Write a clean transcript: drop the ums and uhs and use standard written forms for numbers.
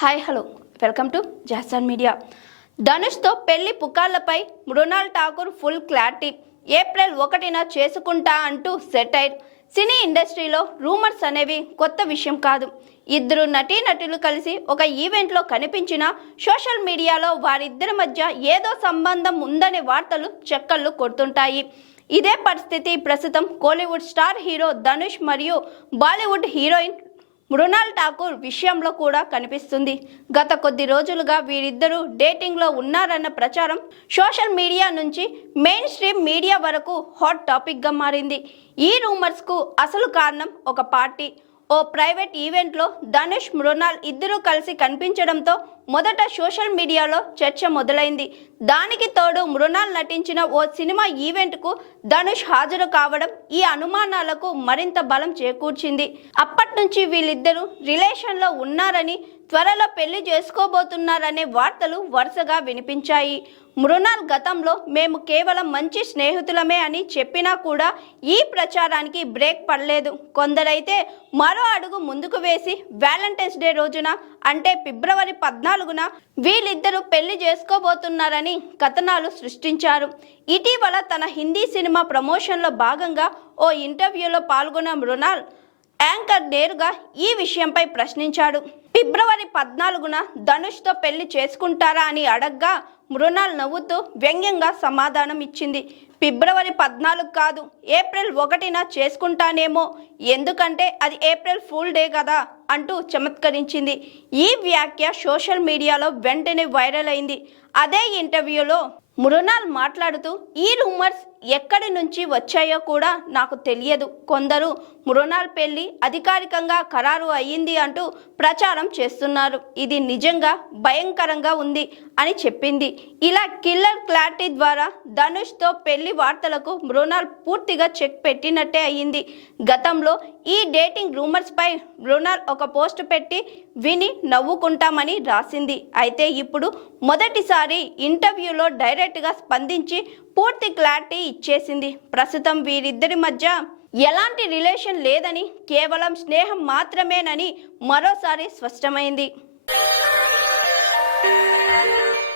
Hi hello welcome to Jason media. ధనుష్తో పెళ్లి పుకార్లపై Mrunal Thakur full clarity. April 1న చేసుకుంటా అంటూ సెటైర్. సినీ ఇండస్ట్రీలో రూమర్స్ అనేవి కొత్త విషయం కాదు. ఇద్దరు నటీనటులు కలిసి ఒక ఈవెంట్లో కనిపించిన సోషల్ మీడియాలో వారిద్దరి మధ్య ఏదో సంబంధం ఉందనే వార్తలు చక్కర్లు కొడుతుంటాయి. ఇదే పరిస్థితి ప్రస్తుతం కోలీవుడ్ స్టార్ హీరో ధనుష్ మరియు బాలీవుడ్ హీరోయిన్ మృణాల్ ఠాకూర్ విషయంలో కూడా కనిపిస్తుంది. గత కొద్ది రోజులుగా వీరిద్దరూ డేటింగ్లో ఉన్నారన్న ప్రచారం సోషల్ మీడియా నుంచి మెయిన్ స్ట్రీమ్ మీడియా వరకు హాట్ టాపిక్గా మారింది. ఈ రూమర్స్కు అసలు కారణం ఒక పార్టీ. ఓ ప్రైవేట్ ఈవెంట్లో ధనుష్ మృణాల్ ఇద్దరూ కలిసి కనిపించడంతో మొదట సోషల్ మీడియాలో చర్చ మొదలైంది. దానికి తోడు మృణాల్ నటించిన ఓ సినిమా ఈవెంట్కు ధనుష్ హాజరు కావడం ఈ అనుమానాలకు మరింత బలం చేకూర్చింది. అప్పటి నుంచి వీళ్ళిద్దరూ రిలేషన్లో ఉన్నారని, త్వరలో పెళ్లి చేసుకోబోతున్నారనే వార్తలు వరుసగా వినిపించాయి. మృణాల్ గతంలో మేము కేవలం మంచి స్నేహితులమే అని చెప్పినా కూడా ఈ ప్రచారానికి బ్రేక్ పడలేదు. కొందరైతే మరో అడుగు ముందుకు వేసి వ్యాలంటైన్స్ డే రోజున అంటే ఫిబ్రవరి 14న వీళ్ళిద్దరూ పెళ్లి చేసుకోబోతున్నారని కథనాలు సృష్టించారు. ఇటీవల తన హిందీ సినిమా ప్రమోషన్లో భాగంగా ఓ ఇంటర్వ్యూలో పాల్గొన్న మృణాల్ యాంకర్ నేరుగా ఈ విషయంపై ప్రశ్నించాడు. ఫిబ్రవరి 14న ధనుష్తో పెళ్లి చేసుకుంటారా అని అడగ్గా మృణాల్ నవ్వుతూ వ్యంగ్యంగా సమాధానం ఇచ్చింది. ఫిబ్రవరి 14 కాదు, ఏప్రిల్ 1న చేసుకుంటానేమో, ఎందుకంటే అది ఏప్రిల్ ఫూల్ డే కదా అంటూ చమత్కరించింది. ఈ వ్యాఖ్య సోషల్ మీడియాలో వెంటనే వైరల్ అయింది. అదే ఇంటర్వ్యూలో మృణాల్ మాట్లాడుతూ ఈ రూమర్స్ ఎక్కడి నుంచి వచ్చాయో కూడా నాకు తెలియదు. కొందరు మృణాల్ పెళ్లి అధికారికంగా ఖరారు అయ్యింది అంటూ ప్రచారం చేస్తున్నారు. ఇది నిజంగా భయంకరంగా ఉంది అని చెప్పింది. ఇలా కిల్లర్ క్లారిటీ ద్వారా ధనుష్తో పెళ్లి వార్తలకు మృణాల్ పూర్తిగా చెక్ పెట్టినట్టే అయ్యింది. గతంలో ఈ డేటింగ్ రూమర్స్పై మృణాల్ ఒక పోస్ట్ పెట్టి విని నవ్వుకుంటామని రాసింది. అయితే ఇప్పుడు మొదటిసారి ఇంటర్వ్యూలో డైరెక్ట్గా స్పందించి పూర్తి క్లారిటీ ఇచ్చేసింది. ప్రస్తుతం వీరిద్దరి మధ్య ఎలాంటి రిలేషన్ లేదని, కేవలం స్నేహం మాత్రమేనని మరోసారి స్పష్టమైంది.